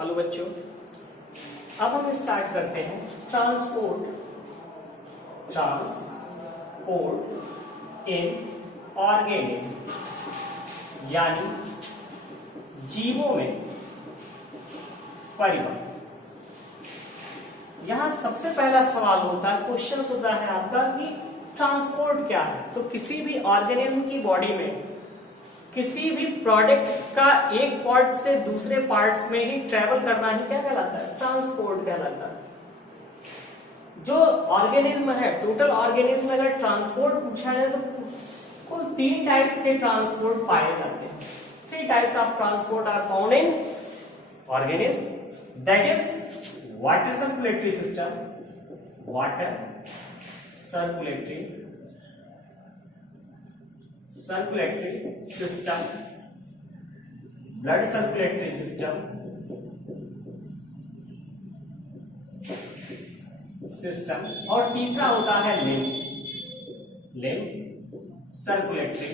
Hello बच्चों, अब हम स्टार्ट करते हैं ट्रांसपोर्ट इन ऑर्गेनिज्म, यानी जीवों में परिवहन। यहां सबसे पहला सवाल होता है, क्वेश्चन होता है आपका कि ट्रांसपोर्ट क्या है। तो किसी भी ऑर्गेनिज्म की बॉडी में किसी भी प्रोडक्ट का एक पार्ट से दूसरे पार्ट्स में ही ट्रेवल करना ही क्या कहलाता है? ट्रांसपोर्ट कहलाता है। जो ऑर्गेनिज्म है, टोटल ऑर्गेनिज्म में अगर ट्रांसपोर्ट पूछा जाए तो कुल 3 टाइप्स के ट्रांसपोर्ट पाए जाते हैं। 3 types of transport are found in organism, that is water circulatory system, blood circulatory system और तीसरा होता है लिम्फ सर्कुलेटरी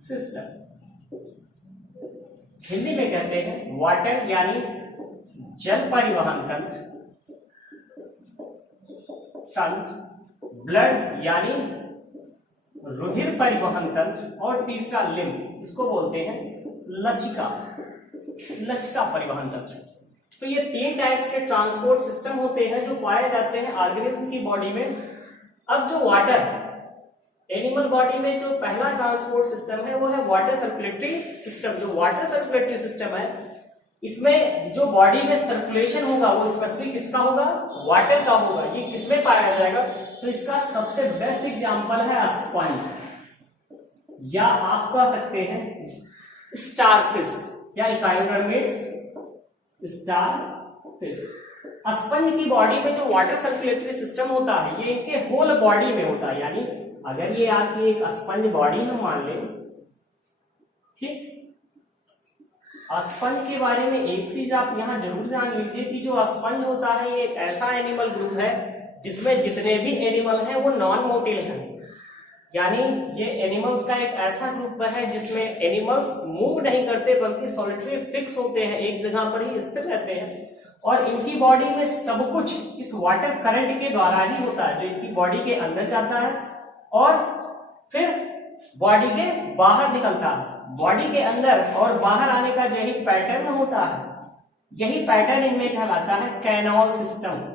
सिस्टम। हिंदी में कहते हैं वाटर यानी जल परिवहन तंत्र, ब्लड यानी रुधिर परिवहन तंत्र और तीसरा लिम्फ, इसको बोलते हैं लसिका परिवहन तंत्र। तो ये 3 टाइप्स के ट्रांसपोर्ट सिस्टम होते हैं जो पाए जाते हैं ऑर्गेनिज्म की बॉडी में। अब जो वाटर एनिमल बॉडी में जो पहला ट्रांसपोर्ट सिस्टम है वो है वाटर सर्कुलेटरी सिस्टम। जो वाटर सर्कुलेटरी सिस्टम है, इसमें जो बॉडी में सर्कुलेशन होगा वो स्पेशली किसका होगा? वाटर का होगा। ये किसमें पाया जाएगा? तो इसका सबसे बेस्ट एग्जांपल है स्पंज, या आप कह सकते हैं स्टारफिश या इकाइनोडर्मेट्स स्टारफिश। स्पंज की बॉडी में जो वाटर सर्कुलेटरी सिस्टम होता है ये इनके होल बॉडी में होता है। यानी अगर ये आपकी एक स्पंज बॉडी हम मान लें, ठीक, स्पंज के बारे में एक चीज आप यहां जरूर जान लीजिए कि जो स्पंज होता है ये एक ऐसा एनिमल ग्रुप है जिसमें जितने भी एनिमल हैं वो नॉन मोटिल हैं। यानी ये एनिमल्स का एक ऐसा ग्रुप है जिसमें एनिमल्स मूव नहीं करते बल्कि सॉलिटरी फिक्स होते हैं, एक जगह पर ही स्थिर रहते हैं। और इनकी बॉडी में सब कुछ इस वाटर करंट के द्वारा ही होता है, जो इनकी बॉडी के अंदर जाता है और फिर बॉडी के बाहर निकलता है। बॉडी के अंदर और बाहर आने का यही पैटर्न होता है, यही पैटर्न इनमें कहलाता है कैनाल सिस्टम।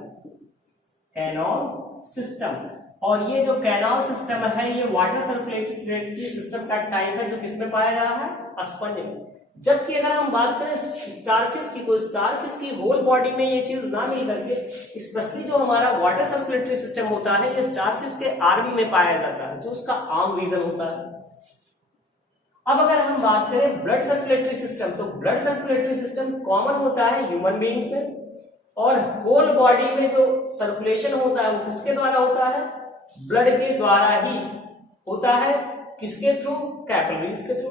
और ये जो कैनाल सिस्टम है ये वाटर सर्कुलेटरी सिस्टम का टाइप है जो किसमें पाया जा रहा है? स्पंज में। जबकि अगर हम बात करें स्टारफिश की, तो स्टारफिश की होल बॉडी में ये चीज ना मिल करके स्पेशली जो हमारा वाटर सर्कुलेटरी सिस्टम होता है ये स्टारफिश के आर्म में पाया जाता है, जो उसका आर्म रीजन होता है। अब अगर हम बात करें ब्लड सर्कुलेटरी सिस्टम, तो ब्लड सर्कुलेटरी सिस्टम कॉमन होता है ह्यूमन बीइंग्स में, और होल बॉडी में जो सर्कुलेशन होता है वो किसके द्वारा होता है? ब्लड के द्वारा ही होता है। किसके थ्रू? कैपिलरीज के थ्रू।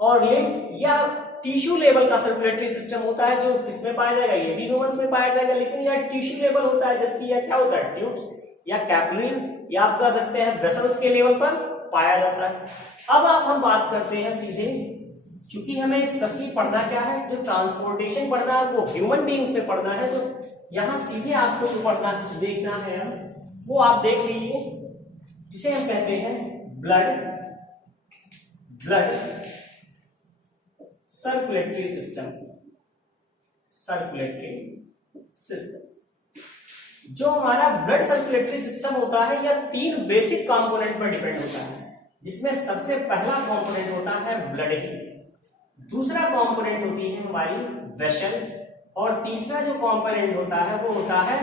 और लिम्फ या टिश्यू लेवल का सर्कुलेटरी सिस्टम होता है जो किसमें पाया जाएगा? ये भी ह्यूमंस में पाया जाएगा, लेकिन यह टिश्यू लेवल होता है, जबकि यह क्या होता है? ट्यूब्स या कैपिलरीज या आप कह सकते हैं वेसल्स के लेवल पर पाया जाता है। अब हम बात करते हैं सीधे, क्योंकि हमें स्पेशली पढ़ना क्या है? जो ट्रांसपोर्टेशन पढ़ना है वो ह्यूमन बीइंग्स में पढ़ना है, तो यहां सीधे आपको जो पढ़ना देखना है वो आप देख लीजिए, जिसे हम कहते हैं ब्लड सर्कुलेटरी सिस्टम। जो हमारा ब्लड सर्कुलेटरी सिस्टम होता है यह 3 बेसिक कंपोनेंट पर डिपेंड होता है, जिसमें सबसे पहला कंपोनेंट होता है ब्लड ही, दूसरा कंपोनेंट होती है हमारी वेसल, और तीसरा जो कंपोनेंट होता है वो होता है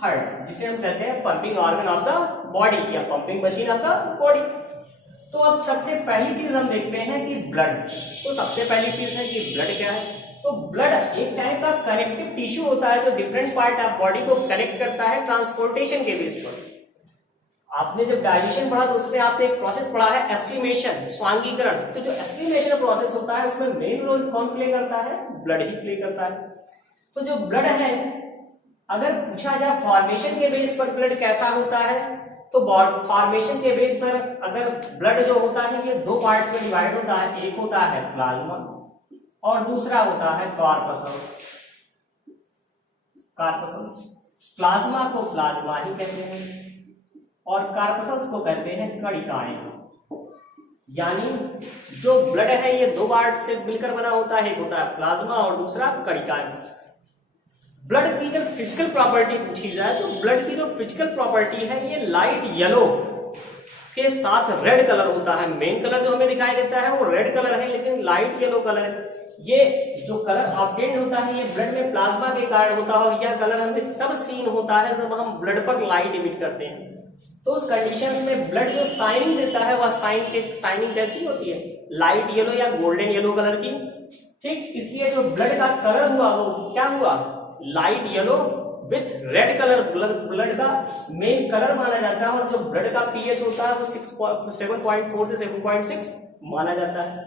हार्ट, जिसे हम कहते हैं pumping organ of the body या pumping machine of the body. तो अब सबसे पहली चीज हम देखते हैं कि ब्लड। तो सबसे पहली चीज है कि ब्लड क्या है? तो ब्लड एक टाइप का कनेक्टिव टिश्यू होता है जो डिफरेंट पार्ट ऑफ बॉडी को कनेक्ट करता है ट्रांसपोर्टेशन के बेस पर। आपने जब डाइजेशन पढ़ा तो उसमें आपने एक प्रोसेस पढ़ा है एस्टिमेशन, स्वांगीकरण। तो जो एस्टिमेशन प्रोसेस होता है उसमें मेन रोल कौन प्ले करता है? ब्लड ही प्ले करता है। तो जो ब्लड है, अगर पूछा जाए फॉर्मेशन के बेस पर ब्लड कैसा होता है, तो फॉर्मेशन के बेस पर अगर ब्लड जो होता है ये 2 पार्ट्स में डिवाइड होता है। एक होता है प्लाज्मा और दूसरा होता है कॉर्पसल्स। कॉर्पसल्स प्लाज्मा को प्लाज्मा ही कहते हैं और कॉर्पसल्स को कहते हैं कणिकाएं। यानी जो ब्लड है ये दो पार्ट से मिलकर बना होता है, एक होता है प्लाज्मा और दूसरा कणिकाएं। ब्लड की जब फिजिकल प्रॉपर्टी पूछी जाए तो ब्लड की जो फिजिकल प्रॉपर्टी है ये लाइट येलो के साथ रेड कलर होता है। मेन कलर जो हमें दिखाई देता है वो रेड कलर है, लेकिन लाइट येलो कलर है। ये जो कलर ऑब्टेन्ड होता है ये ब्लड में प्लाज्मा के कारण होता है और यह कलर हमें तब सीन होता है जब हम ब्लड पर लाइट इमिट करते हैं। तो उस कंडीशंस में ब्लड जो साइनिंग देता है वह साइनिंग कैसी होती है, लाइट येलो या गोल्डन येलो कलर की। ठीक, इसलिए जो ब्लड का कलर हुआ वो क्या हुआ, light yellow with red colour blood का मेन कलर माना जाता है। और जो ब्लड का पीएच होता है वो 7.4 से 7.6 माना जाता है।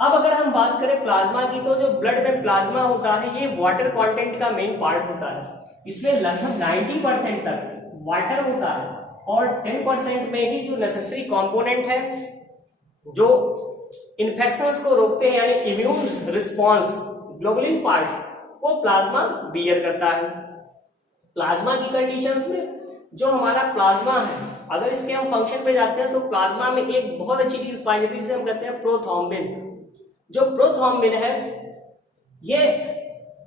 अब अगर हम बात करें प्लाज्मा की, तो जो ब्लड में प्लाज्मा होता है ये वाटर कंटेंट का मेन पार्ट होता है। इसमें लगभग 90% तक वाटर होता है और 10% में ही जो नेसेसरी कंपोनेंट है जो इन्फेक्शंस को रोकते हैं यानी इम्यून रिस्पॉन्स ग्लोबुलिन पार्ट्स, वो प्लाज्मा बियर करता है। प्लाज्मा की कंडीशंस में जो हमारा प्लाज्मा है, अगर इसके हम फंक्शन पे जाते हैं तो प्लाज्मा में एक बहुत अच्छी चीज पाई जाती है जिसे हम कहते हैं प्रोथ्रोम्बिन। जो प्रोथ्रोम्बिन है ये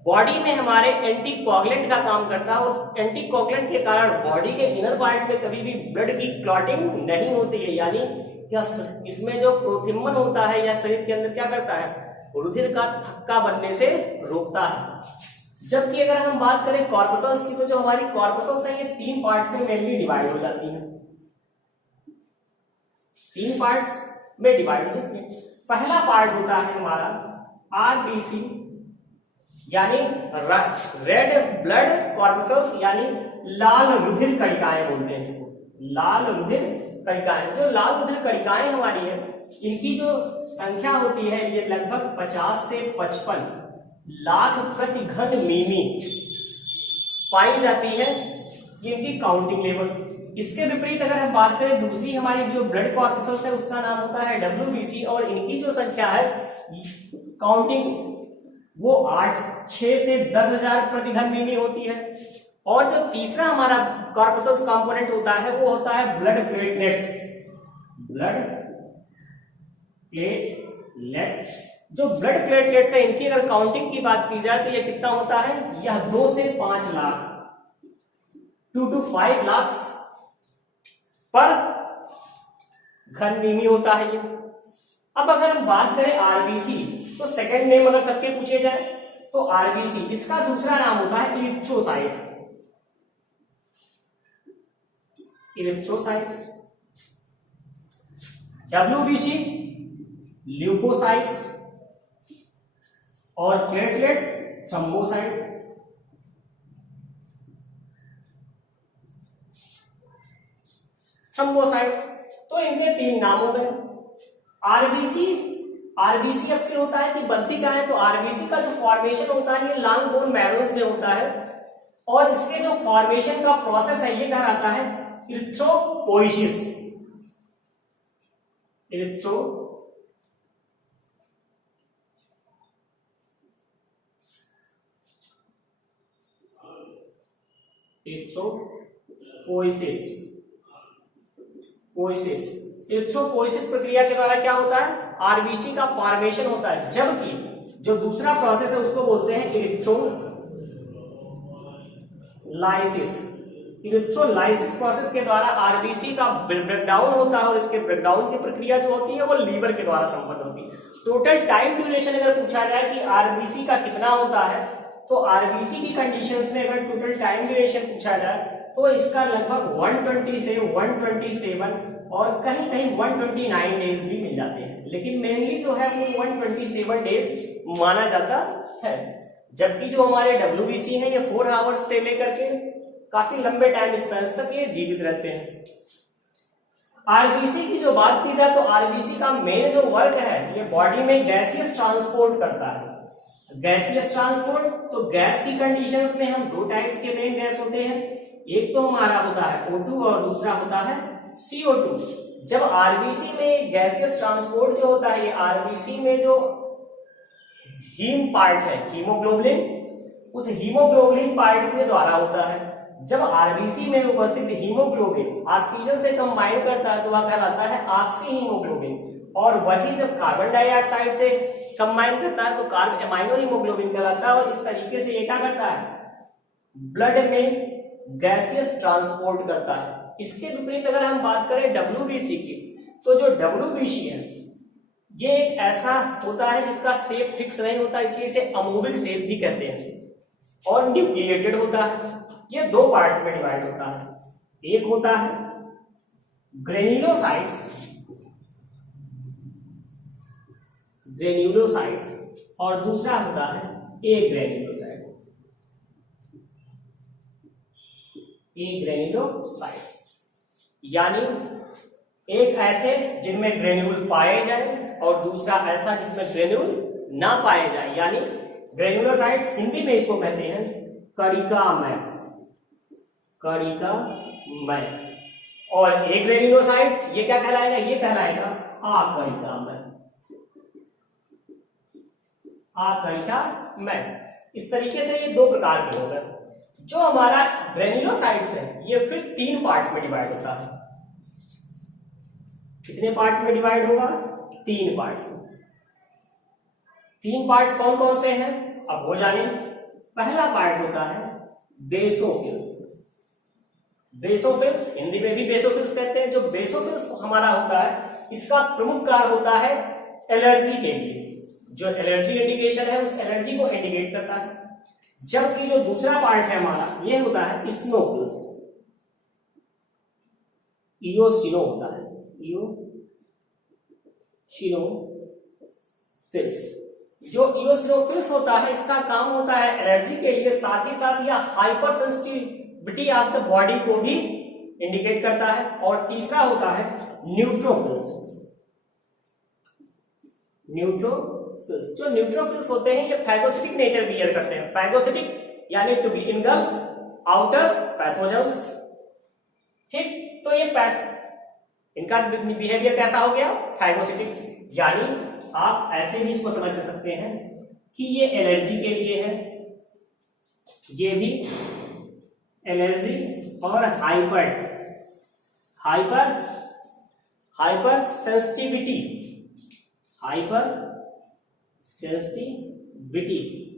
बॉडी में हमारे एंटीकोगुलेंट का काम करता है। उस एंटीकोगुलेंट के कारण बॉडी के इनर पार्ट में कभी भी ब्लड की क्लॉटिंग नहीं होती है। यानी इसमें जो प्रोथिम्बन होता है या शरीर के अंदर क्या करता है, रुधिर का थक्का बनने से रोकता है। जबकि अगर हम बात करें कॉर्पसल्स की, तो जो हमारी कॉर्पसल्स है ये 3 पार्ट्स में मेनली डिवाइड हो जाती है। 3 पार्ट्स में डिवाइड होती है। पहला पार्ट होता है हमारा आरबीसी यानी रेड ब्लड कॉर्पसल्स, यानी लाल रुधिर कणिकाएं बोलते हैं इसको, लाल रुधिर कणिकाएं। जो लाल रुधिर कणिकाएं हमारी है इनकी जो संख्या होती है ये लगभग 50 से 55 लाख प्रति घन मिमी पाई जाती है, इनकी काउंटिंग लेवल। इसके विपरीत अगर हम बात करें दूसरी हमारी जो ब्लड कॉर्पसल्स है उसका नाम होता है WBC और इनकी जो संख्या है काउंटिंग वो 6 से 10,000 प्रति घन मिमी होती है। और जो तीसरा हमारा कॉर्पसल्स कंपोनेंट होता है वो होता है ब्लड प्लेटलेट्स। ब्लड प्लेटलेट्स, जो ब्लड प्लेटलेट्स है इनकी अगर काउंटिंग की बात की जाए तो ये कितना होता है, यह 2 से 5 लाख 2 to 5 लाख पर घन मिमी होता है ये। अब अगर हम बात करें आरबीसी, तो सेकंड नेम अगर सबके पूछे जाए तो आरबीसी, इसका दूसरा नाम होता है इरिथ्रोसाइट। इरिथ्रोसाइट्स, WBC ल्यूकोसाइट्स और प्लेटलेट्स थ्रोम्बोसाइट। थ्रोम्बोसाइट्स तो इनके 3 नाम हो गए। आरबीसी अब फिर होता है कि बनती क्या है, तो आरबीसी का जो फॉर्मेशन होता है ये लॉन्ग बोन मैरोज में होता है और इसके जो फॉर्मेशन का प्रोसेस है ये कहलाता है इरिथ्रोपोइसिस। इरिथ्रोपोइसिस प्रक्रिया के द्वारा क्या होता है, आरबीसी का फॉर्मेशन होता है। जबकि जो दूसरा प्रोसेस है उसको बोलते हैं इरिथ्रोलाइसिस। इरिथ्रोलाइसिस प्रोसेस के द्वारा आरबीसी का ब्रेकडाउन होता है और इसके ब्रेकडाउन की प्रक्रिया जो होती है वो लीवर के द्वारा संपन्न होती है। टोटल टाइम ड्यूरेशन अगर पूछा जाए कि आरबीसी का कितना होता है, तो आरबीसी की कंडीशंस में अगर टोटल टाइम ड्यूरेशन पूछा जाए तो इसका लगभग 120 से 127 और कहीं कहीं 129 डेज भी मिल जाते हैं, लेकिन मेनली जो है वो 127 डेज माना जाता है। जबकि जो हमारे WBC हैं ये 4 आवर्स से लेकर के काफी लंबे टाइम स्पेंस तक ये जीवित रहते हैं। आरबीसी की जो बात की जाए तो आरबीसी का मेन जो वर्क है ये बॉडी में गैसियस ट्रांसपोर्ट करता है। गैसियस ट्रांसपोर्ट, तो गैस की कंडीशंस में हम 2 टाइप्स के मेन गैस होते हैं, एक तो हमारा होता है O2 और दूसरा होता है CO2। जब आरबीसी में गैसियस ट्रांसपोर्ट जो होता है, ये आरबीसी में जो हीम पार्ट है हीमोग्लोबिन, उस हीमोग्लोबिन पार्ट के द्वारा होता है। जब आरबीसी में उपस्थित हीमोग्लोबिन ऑक्सीजन से कंबाइन करता है तो वह कहलाता है ऑक्सी हीमोग्लोबिन, और वही जब कार्बन डाइऑक्साइड से कंबाइन करता है तो कार्ब एमाइनो हीमोग्लोबिन कहलाता है। और इस तरीके से ये क्या करता है, ब्लड में गैसियस ट्रांसपोर्ट करता है। इसके विपरीत अगर हम बात करें डब्ल्यूबीसी की, तो जो डब्ल्यूबीसी है ये एक ऐसा होता है जिसका शेप फिक्स नहीं होता, इसलिए इसे अमोबिक शेप भी कहते हैं, और न्यूक्लिएटेड होता है। ये दो पार्ट्स में डिवाइड होता है, एक होता है ग्रेन्युलोसाइट्स, ग्रेन्युलोसाइट्स, और दूसरा होता है एग्रेन्युलोसाइट, एग्रेन्युलोसाइट्स। यानी एक ऐसे जिनमें ग्रेन्यूल पाए जाए और दूसरा ऐसा जिसमें ग्रेन्यूल ना पाए जाए, यानी ग्रेन्युलोसाइट्स हिंदी में इसको कहते हैं कणिकामय, कणिकामय, और एग्रेन्युलोसाइट्स ये क्या कहलाएगा, ये कहलाएगा अकणिकामय, अकणिकामय। इस तरीके से ये दो प्रकार के हो गए। जो हमारा ग्रेन्युलोसाइट्स है ये फिर तीन पार्ट्स में डिवाइड होता है। कितने पार्ट्स में डिवाइड होगा, तीन पार्ट्स में। तीन पार्ट्स कौन कौन से हैं अब हो जाने। पहला पार्ट होता है बेसोफिल्स, बेसोफिल्स हिंदी में भी बेसोफिल्स कहते हैं। जो बेसोफिल्स हमारा होता है इसका प्रमुख कार्य होता है एलर्जी के लिए, जो एलर्जी इंडिकेशन है उस एलर्जी को इंडिकेट करता है। जबकि जो दूसरा पार्ट है हमारा ये होता है स्नोफिल्स, इओसिनो होता है, इओसिनोफिल्स। जो इओसिनोफिल्स होता है इसका काम होता है एलर्जी के लिए, साथ ही साथ यह hyper sensitivity of the body को भी इंडिकेट करता है। और तीसरा होता है न्यूट्रोफिल्स, न्यूट्रोफिल्स। जो न्यूट्रोफिल्स होते हैं ये फैगोसिटिक नेचर बिहेव करते हैं, फैगोसिटिक यानी to be engulf outers pathogens. ठीक, तो ये इनका बिहेवियर कैसा हो गया, फैगोसिटिक। यानी आप ऐसे भी इसको समझ सकते हैं कि ये एलर्जी के लिए है, ये भी एलर्जी, और हाइपर सेंसिटिविटी,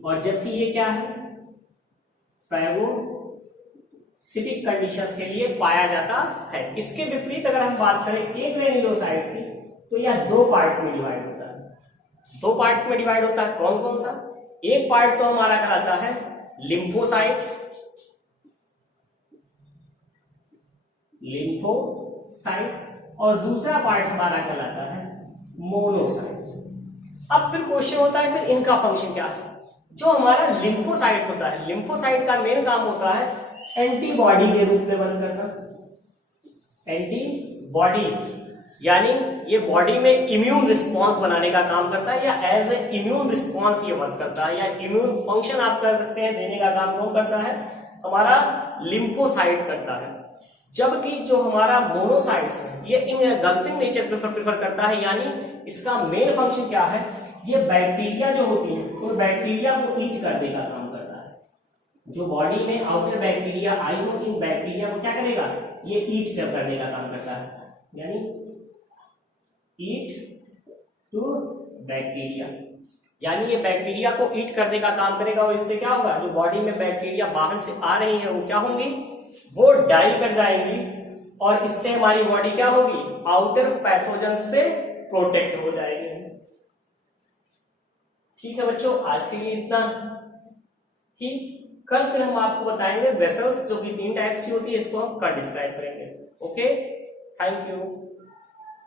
और जबकि ये क्या है, फैगोसिटिक कंडीशंस के लिए पाया जाता है। इसके विपरीत अगर हम बात करें एग्रेन्युलोसाइट्स की, तो यह दो पार्ट्स में डिवाइड होता है। दो पार्ट्स में डिवाइड होता है, कौन कौन सा। एक पार्ट तो हमारा कहलाता है लिम्फोसाइट, और दूसरा पार्ट हमारा कहलाता है मोनोसाइट्स। अब फिर क्वेश्चन होता है फिर इनका फंक्शन क्या है। जो हमारा लिम्फोसाइट होता है, लिम्फोसाइट का मेन काम होता है एंटीबॉडी के रूप में वर्क करना, एंटीबॉडी, यानी ये बॉडी में इम्यून रिस्पांस बनाने का काम करता है, या एज ए इम्यून रिस्पांस ये वर्क करता है, या इम्यून फंक्शन आप कर सकते हैं, देने का काम कौन करता है, हमारा लिम्फोसाइट करता है। जबकि जो हमारा मोनोसाइट्स है ये इनगल्फिंग नेचर प्रेफर करता है, यानी इसका मेन फंक्शन क्या है, ये बैक्टीरिया जो होती है वो बैक्टीरिया को ईट करने का काम करता है। जो बॉडी में आउटर बैक्टीरिया आई हो, इन बैक्टीरिया को क्या करेगा, ये ईट करने का काम करता है, यानी ईट टू बैक्टीरिया, यानी ये बैक्टीरिया को ईट करने का काम करेगा। और इससे क्या होगा, जो बॉडी में बैक्टीरिया बाहर से आ रही है वो क्या होंगी, वो डाई कर जाएंगी, और इससे हमारी बॉडी क्या होगी, आउटर पैथोजन से प्रोटेक्ट हो जाएगी। ठीक है बच्चों, आज के लिए इतना ही। कल फिर हम आपको बताएंगे वेसल्स, जो कि 3 टाइप्स की होती है, इसको हम कल डिस्क्राइब करेंगे। Okay, thank you.